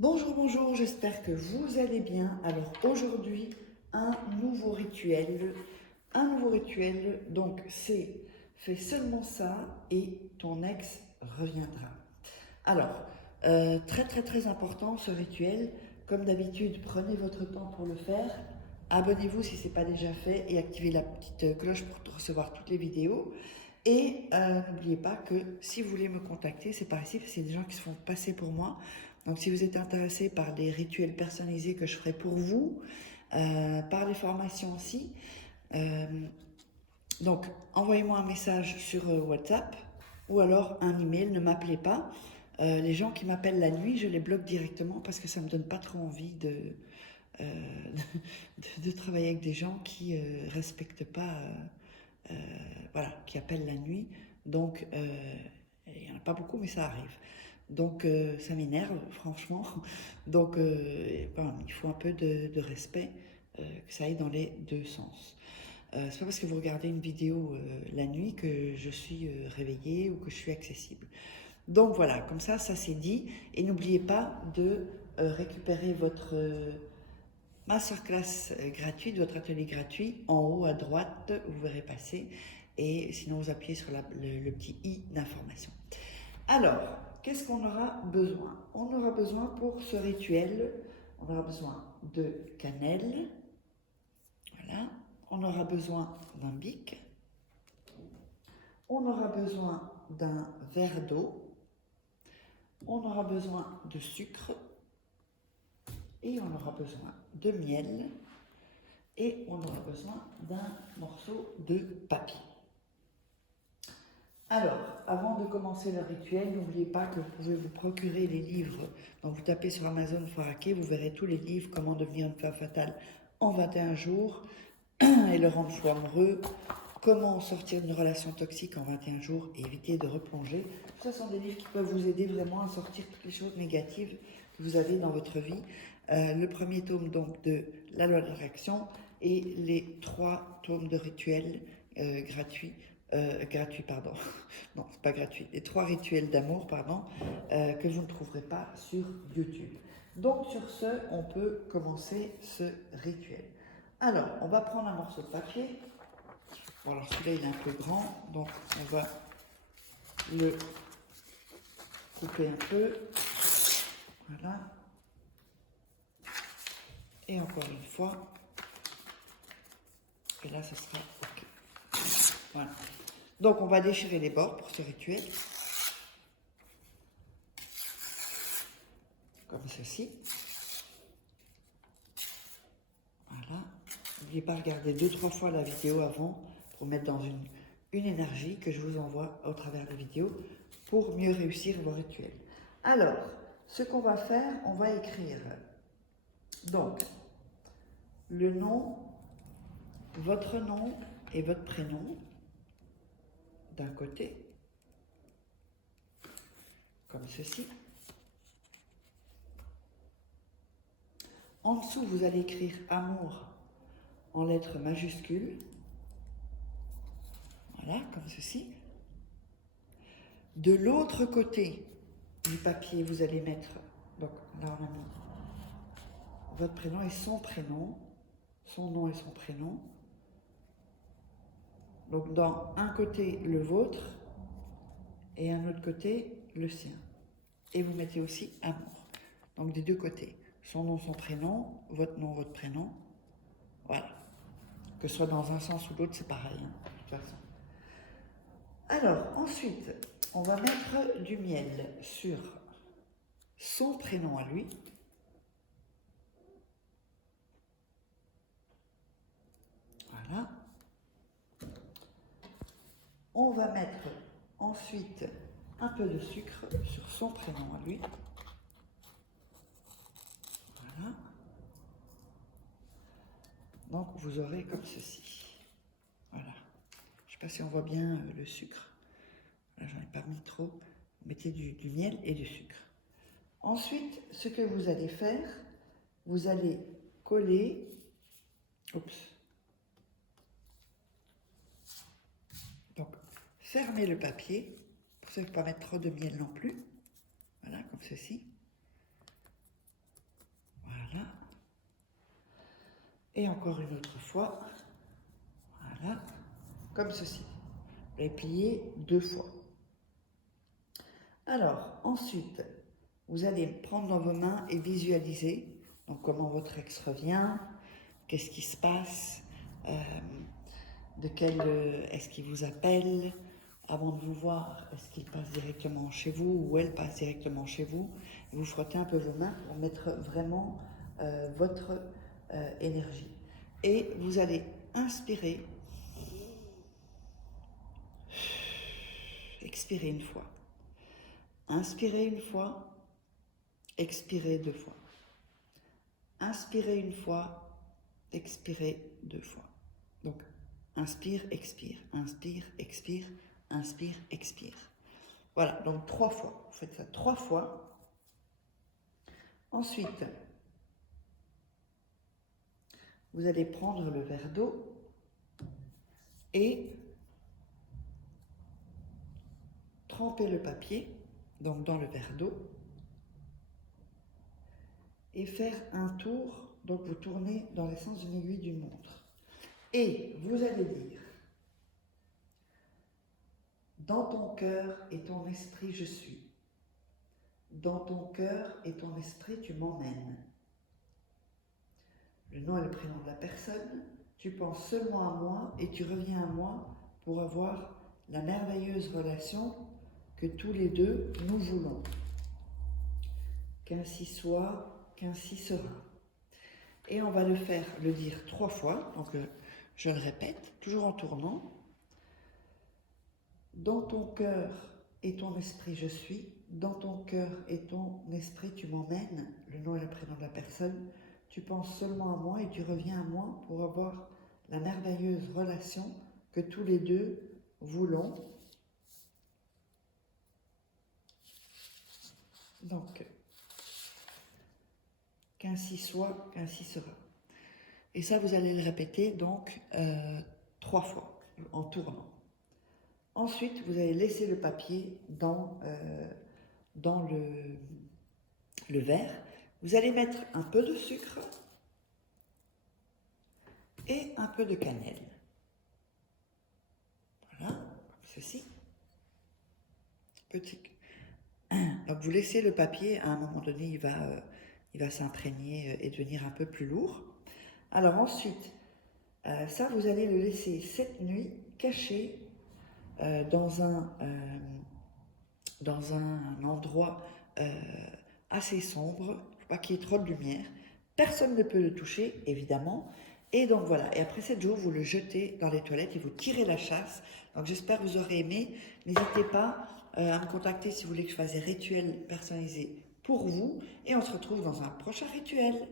Bonjour, bonjour, j'espère que vous allez bien. Alors aujourd'hui, un nouveau rituel. Donc c'est fais seulement ça et ton ex reviendra. Alors, très important ce rituel. Comme d'habitude, prenez votre temps pour le faire. Abonnez-vous si ce n'est pas déjà fait et activez la petite cloche pour recevoir toutes les vidéos. Et n'oubliez pas que si vous voulez me contacter, c'est par ici, parce qu'il y a des gens qui se font passer pour moi. Donc si vous êtes intéressé par des rituels personnalisés que je ferai pour vous, par les formations aussi, euh, donc envoyez-moi un message sur WhatsApp ou alors un email, ne m'appelez pas. Les gens qui m'appellent la nuit, je les bloque directement parce que ça ne me donne pas trop envie de travailler avec des gens qui ne respectent pas euh, voilà, qui appellent la nuit. Donc, il n'y en a pas beaucoup, mais ça arrive. Donc, ça m'énerve, franchement. Donc, ben, il faut un peu de respect, que ça aille dans les deux sens. C'est pas parce que vous regardez une vidéo la nuit que je suis réveillée ou que je suis accessible. Donc voilà, comme ça c'est dit. Et n'oubliez pas de récupérer votre masterclass gratuite, votre atelier gratuit, en haut à droite, vous verrez passer. Et sinon, vous appuyez sur le petit i d'information. Alors, qu'est-ce qu'on aura besoin? On aura besoin pour ce rituel, on aura besoin de cannelle, voilà. On aura besoin d'un bic. On aura besoin d'un verre d'eau. On aura besoin de sucre. Et on aura besoin de miel. Et on aura besoin d'un morceau de papier. Alors, avant de commencer le rituel, n'oubliez pas que vous pouvez vous procurer les livres. Donc, vous tapez sur Amazon Foraké, vous verrez tous les livres Comment devenir une femme fatale en 21 jours et le rendre fou amoureux. Comment sortir d'une relation toxique en 21 jours et éviter de replonger. Ce sont des livres qui peuvent vous aider vraiment à sortir toutes les choses négatives que vous avez dans votre vie. Le premier tome donc de La loi de l'attraction et les 3 tomes de rituels gratuits, pardon. Non, c'est pas gratuit. Les 3 rituels d'amour, pardon, que vous ne trouverez pas sur YouTube. Donc sur ce, on peut commencer ce rituel. Alors, on va prendre un morceau de papier. Bon, alors celui-là, il est un peu grand, donc on va le couper un peu. Voilà. Et encore une fois. Et là, ce sera OK. Voilà. Donc, on va déchirer les bords pour ce rituel. Comme ceci. Voilà. N'oubliez pas de regarder 2-3 fois la vidéo avant pour mettre dans une énergie que je vous envoie au travers des vidéos pour mieux réussir vos rituels. Alors, ce qu'on va faire, on va écrire donc le nom, votre nom et votre prénom d'un côté, comme ceci. En dessous, vous allez écrire amour en lettres majuscules. Voilà, comme ceci. De l'autre côté du papier, vous allez mettre, donc là on a mis votre prénom et son prénom, son nom et son prénom. Donc dans un côté le vôtre et un autre côté le sien. Et vous mettez aussi amour. Donc des deux côtés. Son nom, son prénom, votre nom, votre prénom. Voilà. Que ce soit dans un sens ou l'autre, c'est pareil, hein, de toute façon. Alors, ensuite, on va mettre du miel sur son prénom à lui. Voilà. On va mettre ensuite un peu de sucre sur son prénom à lui. Voilà. Donc, vous aurez comme ceci. Voilà. Je ne sais pas si on voit bien le sucre. Là, j'en ai pas mis trop. Mettez du miel et du sucre. Ensuite, ce que vous allez faire, vous allez coller. Oups. Donc, fermez le papier. Pour ça, il ne faut pas mettre trop de miel non plus. Voilà, comme ceci. Et encore une autre fois. Voilà, comme ceci. Vous allez plier 2 fois. Alors, ensuite, vous allez prendre dans vos mains et visualiser donc comment votre ex revient, qu'est-ce qui se passe, est-ce qu'il vous appelle avant de vous voir, est-ce qu'il passe directement chez vous ou elle passe directement chez vous. Et vous frottez un peu vos mains pour mettre vraiment votre énergie. Et vous allez inspirer, expirer une fois. Inspirez une fois, expirez 2 fois. Inspirez une fois, expirez 2 fois. Donc, inspire, expire, inspire, expire, inspire, expire. Voilà, donc 3 fois. Vous faites ça 3 fois. Ensuite, vous allez prendre le verre d'eau et tremper le papier, donc dans le verre d'eau, et faire un tour, donc vous tournez dans le sens d'une aiguille d'une montre. Et vous allez dire, dans ton cœur et ton esprit je suis. Dans ton cœur et ton esprit tu m'emmènes. Le nom et le prénom de la personne, tu penses seulement à moi et tu reviens à moi pour avoir la merveilleuse relation que tous les deux nous voulons. Qu'ainsi soit, qu'ainsi sera. Et on va le dire 3 fois, donc je le répète, toujours en tournant. Dans ton cœur et ton esprit je suis, dans ton cœur et ton esprit tu m'emmènes, le nom et le prénom de la personne, tu penses seulement à moi et tu reviens à moi pour avoir la merveilleuse relation que tous les deux voulons. Donc, qu'ainsi soit, qu'ainsi sera. Et ça, vous allez le répéter donc 3 fois en tournant. Ensuite, vous allez laisser le papier dans le verre. Vous allez mettre un peu de sucre et un peu de cannelle. Voilà, comme ceci. Petit. Donc vous laissez le papier, à un moment donné, il va s'imprégner et devenir un peu plus lourd. Alors ensuite, ça, vous allez le laisser cette nuit caché dans un endroit assez sombre, il ne faut pas qu'il y ait trop de lumière. Personne ne peut le toucher, évidemment. Et donc voilà, et après 7 jours, vous le jetez dans les toilettes et vous tirez la chasse. Donc j'espère que vous aurez aimé. N'hésitez pas à me contacter si vous voulez que je fasse des rituels personnalisés pour vous. Et on se retrouve dans un prochain rituel.